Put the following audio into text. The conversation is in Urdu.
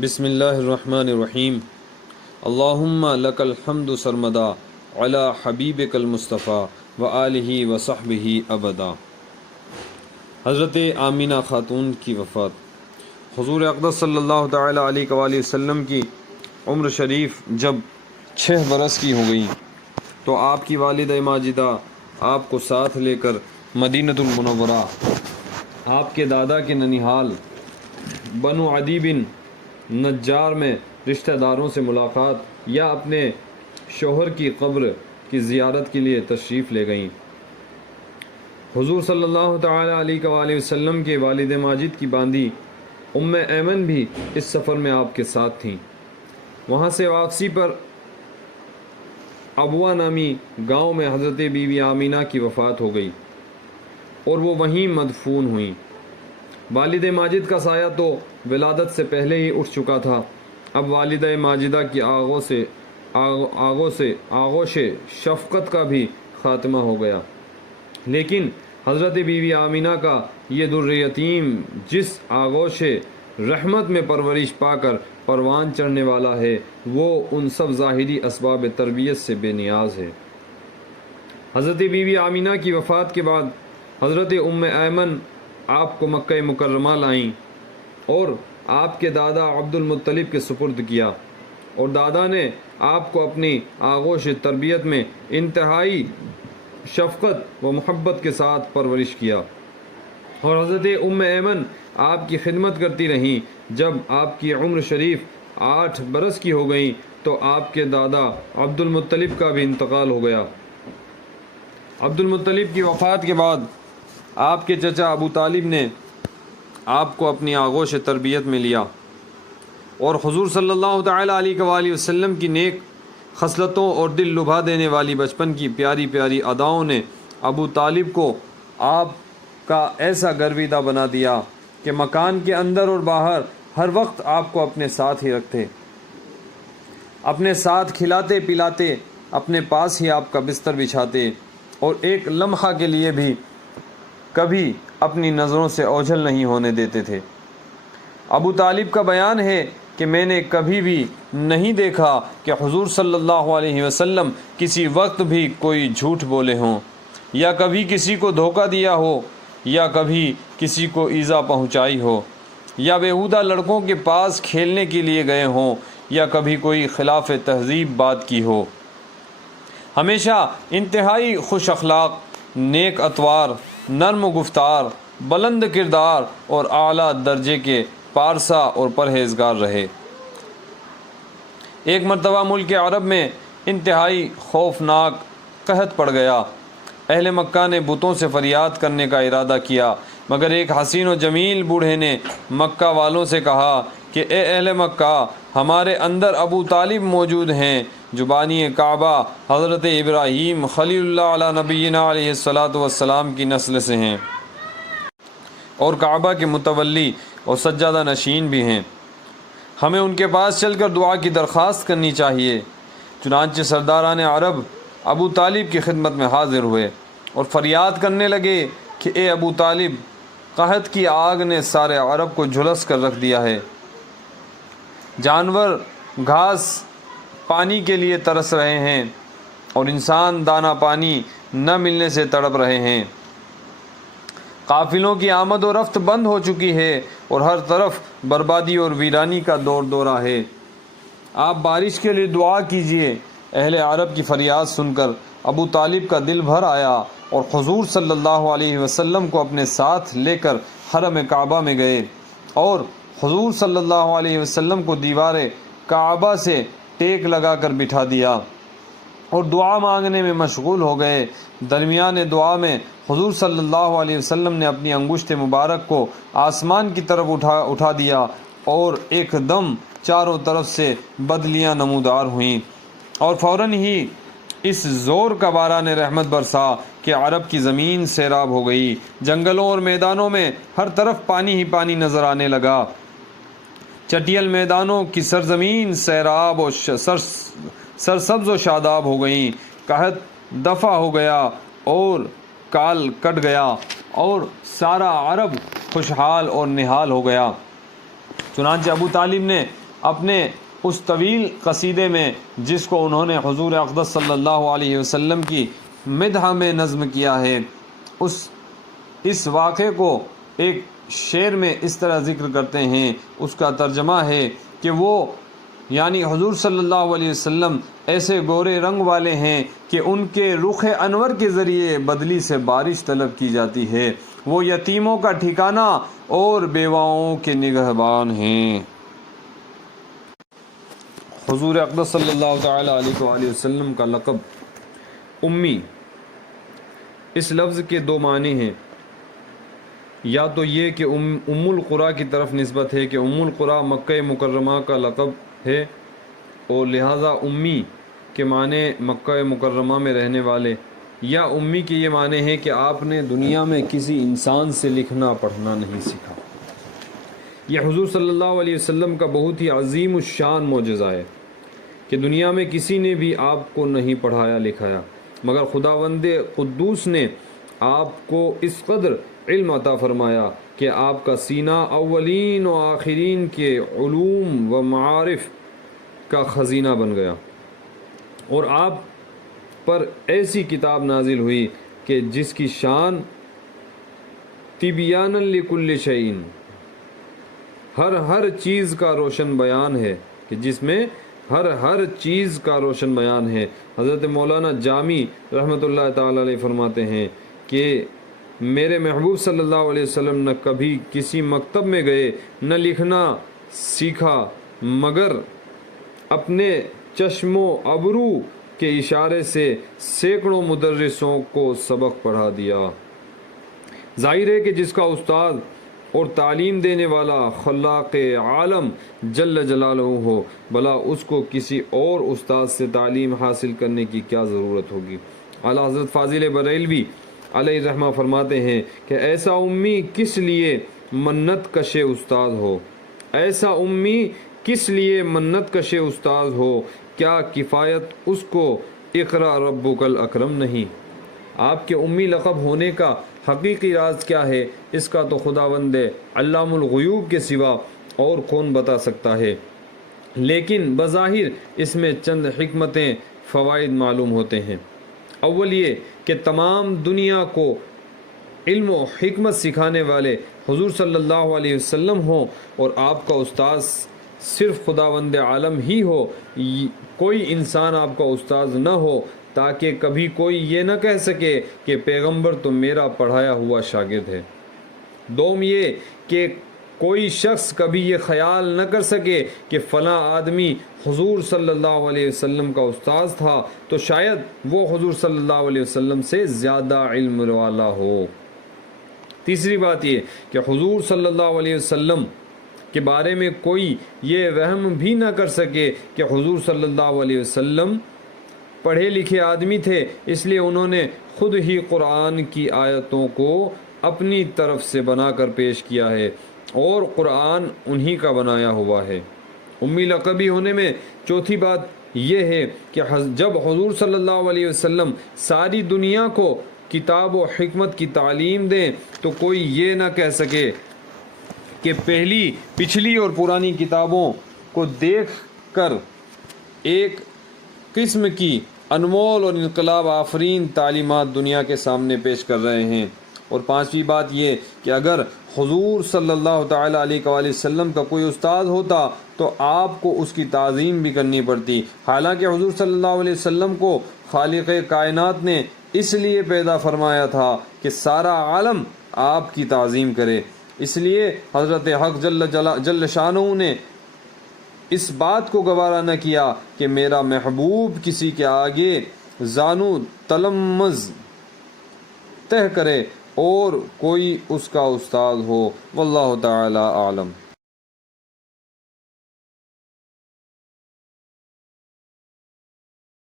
بسم اللہ الرحمن الرحیم اللہم لک الحمد سرمدا علی حبیبک المصطفیٰ و آلہ و صحبہ ابدا۔ حضرت آمینہ خاتون کی وفات۔ حضور اقدس صلی اللہ تعالی علیہ وآلہ وسلم کی عمر شریف جب 6 برس کی ہو گئی تو آپ کی والدہ ماجدہ آپ کو ساتھ لے کر مدینۃ المنورہ، آپ کے دادا کے ننیحال بنو عدی بن نجار میں رشتہ داروں سے ملاقات یا اپنے شوہر کی قبر کی زیارت کے لیے تشریف لے گئیں۔ حضور صلی اللہ تعالی علیہ وآلہ وسلم کے والد ماجد کی باندی ام ایمن بھی اس سفر میں آپ کے ساتھ تھیں۔ وہاں سے واپسی پر ابوا نامی گاؤں میں حضرت بی بی آمینہ کی وفات ہو گئی اور وہ وہیں مدفون ہوئیں۔ والد ماجد کا سایہ تو ولادت سے پہلے ہی اٹھ چکا تھا، اب والدہ ماجدہ کی آغوش شفقت کا بھی خاتمہ ہو گیا، لیکن حضرت بی بی آمینہ کا یہ در یتیم جس آغوش رحمت میں پرورش پا کر پروان چڑھنے والا ہے، وہ ان سب ظاہری اسباب تربیت سے بے نیاز ہے۔ حضرت بی بی آمینہ کی وفات کے بعد حضرت ام ایمن آپ کو مکہ مکرمہ لائیں اور آپ کے دادا عبد المطلب کے سپرد کیا، اور دادا نے آپ کو اپنی آغوش تربیت میں انتہائی شفقت و محبت کے ساتھ پرورش کیا، اور حضرت ام ایمن آپ کی خدمت کرتی رہیں۔ جب آپ کی عمر شریف 8 برس کی ہو گئی تو آپ کے دادا عبد المطلب کا بھی انتقال ہو گیا۔ عبد المطلب کی وفات کے بعد آپ کے چچا ابو طالب نے آپ کو اپنی آغوش تربیت میں لیا، اور حضور صلی اللہ تعالی علیہ وآلہ وسلم کی نیک خصلتوں اور دل لبھا دینے والی بچپن کی پیاری پیاری اداؤں نے ابو طالب کو آپ کا ایسا گرویدہ بنا دیا کہ مکان کے اندر اور باہر ہر وقت آپ کو اپنے ساتھ ہی رکھتے، اپنے ساتھ کھلاتے پلاتے، اپنے پاس ہی آپ کا بستر بچھاتے، اور ایک لمحہ کے لیے بھی کبھی اپنی نظروں سے اوجھل نہیں ہونے دیتے تھے۔ ابو طالب کا بیان ہے کہ میں نے کبھی بھی نہیں دیکھا کہ حضور صلی اللہ علیہ وسلم کسی وقت بھی کوئی جھوٹ بولے ہوں، یا کبھی کسی کو دھوکہ دیا ہو، یا کبھی کسی کو ایذا پہنچائی ہو، یا بیہودہ لڑکوں کے پاس کھیلنے کے لیے گئے ہوں، یا کبھی کوئی خلاف تہذیب بات کی ہو۔ ہمیشہ انتہائی خوش اخلاق، نیک اطوار، نرم گفتار، بلند کردار اور اعلیٰ درجے کے پارسا اور پرہیزگار رہے۔ ایک مرتبہ ملک عرب میں انتہائی خوفناک قحط پڑ گیا۔ اہل مکہ نے بتوں سے فریاد کرنے کا ارادہ کیا، مگر ایک حسین و جمیل بوڑھے نے مکہ والوں سے کہا کہ اے اہل مکہ، ہمارے اندر ابو طالب موجود ہیں جو بانی کعبہ حضرت ابراہیم خلیل اللہ علی نبینا علیہ الصلاۃ والسلام کی نسل سے ہیں، اور کعبہ کے متولی اور سجادہ نشین بھی ہیں۔ ہمیں ان کے پاس چل کر دعا کی درخواست کرنی چاہیے۔ چنانچہ سرداران عرب ابو طالب کی خدمت میں حاضر ہوئے اور فریاد کرنے لگے کہ اے ابو طالب، قحط کی آگ نے سارے عرب کو جھلس کر رکھ دیا ہے، جانور گھاس پانی کے لیے ترس رہے ہیں، اور انسان دانہ پانی نہ ملنے سے تڑپ رہے ہیں، قافلوں کی آمد و رفت بند ہو چکی ہے، اور ہر طرف بربادی اور ویرانی کا دور دورہ ہے۔ آپ بارش کے لیے دعا کیجیے۔ اہل عرب کی فریاد سن کر ابو طالب کا دل بھر آیا، اور حضور صلی اللہ علیہ وسلم کو اپنے ساتھ لے کر حرم کعبہ میں گئے، اور حضور صلی اللہ علیہ وسلم کو دیوار کعبہ سے ٹیک لگا کر بٹھا دیا اور دعا مانگنے میں مشغول ہو گئے۔ درمیان دعا میں حضور صلی اللہ علیہ وسلم نے اپنی انگشت مبارک کو آسمان کی طرف اٹھا دیا، اور ایک دم چاروں طرف سے بدلیاں نمودار ہوئیں، اور فوراً ہی اس زور کا باران رحمت برسا کہ عرب کی زمین سیراب ہو گئی۔ جنگلوں اور میدانوں میں ہر طرف پانی ہی پانی نظر آنے لگا۔ چٹیل میدانوں کی سرزمین سیراب اور سرسبز و شاداب ہو گئیں۔ قحط دفع ہو گیا اور کال کٹ گیا، اور سارا عرب خوشحال اور نہال ہو گیا۔ چنانچہ ابو طالب نے اپنے اس طویل قصیدے میں جس کو انہوں نے حضور اقدس صلی اللہ علیہ وسلم کی مدح میں نظم کیا ہے، اس واقعے کو ایک شعر میں اس طرح ذکر کرتے ہیں، اس کا ترجمہ ہے کہ وہ یعنی حضور صلی اللہ علیہ وسلم ایسے گورے رنگ والے ہیں کہ ان کے رخ انور کے ذریعے بدلی سے بارش طلب کی جاتی ہے، وہ یتیموں کا ٹھکانہ اور بیواؤں کے نگہبان ہیں۔ حضور اقدس صلی اللہ تعالی علیہ وآلہ وسلم کا لقب امی، اس لفظ کے دو معنی ہیں، یا تو یہ کہ ام القریٰ کی طرف نسبت ہے کہ ام القریٰ مکہ مکرمہ کا لقب ہے اور لہٰذا امی کے معنی مکہ مکرمہ میں رہنے والے، یا امی کے یہ معنی ہے کہ آپ نے دنیا میں کسی انسان سے لکھنا پڑھنا نہیں سیکھا۔ یہ حضور صلی اللہ علیہ وسلم کا بہت ہی عظیم الشان معجزہ ہے کہ دنیا میں کسی نے بھی آپ کو نہیں پڑھایا لکھایا، مگر خداوند قدوس نے آپ کو اس قدر علم عطا فرمایا کہ آپ کا سینہ اولین و آخرین کے علوم و معارف کا خزینہ بن گیا، اور آپ پر ایسی کتاب نازل ہوئی کہ جس کی شان تبیانا لکل شیء، ہر چیز کا روشن بیان ہے، کہ جس میں ہر چیز کا روشن بیان ہے۔ حضرت مولانا جامی رحمۃ اللہ تعالی علیہ فرماتے ہیں کہ میرے محبوب صلی اللہ علیہ وسلم نہ کبھی کسی مکتب میں گئے، نہ لکھنا سیکھا، مگر اپنے چشم و ابرو کے اشارے سے سینکڑوں مدرسوں کو سبق پڑھا دیا۔ ظاہر ہے کہ جس کا استاد اور تعلیم دینے والا خلاق عالم جل جلالہ ہو، بھلا اس کو کسی اور استاد سے تعلیم حاصل کرنے کی کیا ضرورت ہوگی۔ اعلیٰ حضرت فاضل بریلوی علیہ رحمہ فرماتے ہیں کہ ایسا امی کس لیے منت کش استاد ہو، ایسا امی کس لیے منت کش استاد ہو، کیا کفایت اس کو اقرا ربک الاکرم نہیں۔ آپ کے امی لقب ہونے کا حقیقی راز کیا ہے، اس کا تو خداوند علام الغیوب کے سوا اور کون بتا سکتا ہے، لیکن بظاہر اس میں چند حکمتیں فوائد معلوم ہوتے ہیں۔ اول یہ کہ تمام دنیا کو علم و حکمت سکھانے والے حضور صلی اللہ علیہ وسلم ہوں، اور آپ کا استاد صرف خداوند عالم ہی ہو، کوئی انسان آپ کا استاد نہ ہو، تاکہ کبھی کوئی یہ نہ کہہ سکے کہ پیغمبر تو میرا پڑھایا ہوا شاگرد ہے۔ دوم یہ کہ کوئی شخص کبھی یہ خیال نہ کر سکے کہ فلاں آدمی حضور صلی اللہ علیہ وسلم کا استاذ تھا تو شاید وہ حضور صلی اللہ علیہ وسلم سے زیادہ علم والا ہو۔ تیسری بات یہ کہ حضور صلی اللہ علیہ وسلم کے بارے میں کوئی یہ وہم بھی نہ کر سکے کہ حضور صلی اللہ علیہ وسلم پڑھے لکھے آدمی تھے، اس لیے انہوں نے خود ہی قرآن کی آیتوں کو اپنی طرف سے بنا کر پیش کیا ہے، اور قرآن انہی کا بنایا ہوا ہے۔ امی لقبی ہونے میں چوتھی بات یہ ہے کہ جب حضور صلی اللہ علیہ وسلم ساری دنیا کو کتاب و حکمت کی تعلیم دیں تو کوئی یہ نہ کہہ سکے کہ پچھلی اور پرانی کتابوں کو دیکھ کر ایک قسم کی انمول اور انقلاب آفرین تعلیمات دنیا کے سامنے پیش کر رہے ہیں۔ اور پانچویں بات یہ کہ اگر حضور صلی اللہ تعالی علیہ وآلہ وسلم کا کوئی استاد ہوتا تو آپ کو اس کی تعظیم بھی کرنی پڑتی، حالانکہ حضور صلی اللہ علیہ وسلم کو خالق کائنات نے اس لیے پیدا فرمایا تھا کہ سارا عالم آپ کی تعظیم کرے۔ اس لیے حضرت حق جل شانہ نے اس بات کو گوارا نہ کیا کہ میرا محبوب کسی کے آگے زانو تلمذ تہ کرے اور کوئی اس کا استاد ہو۔ واللہ تعالی اعلم۔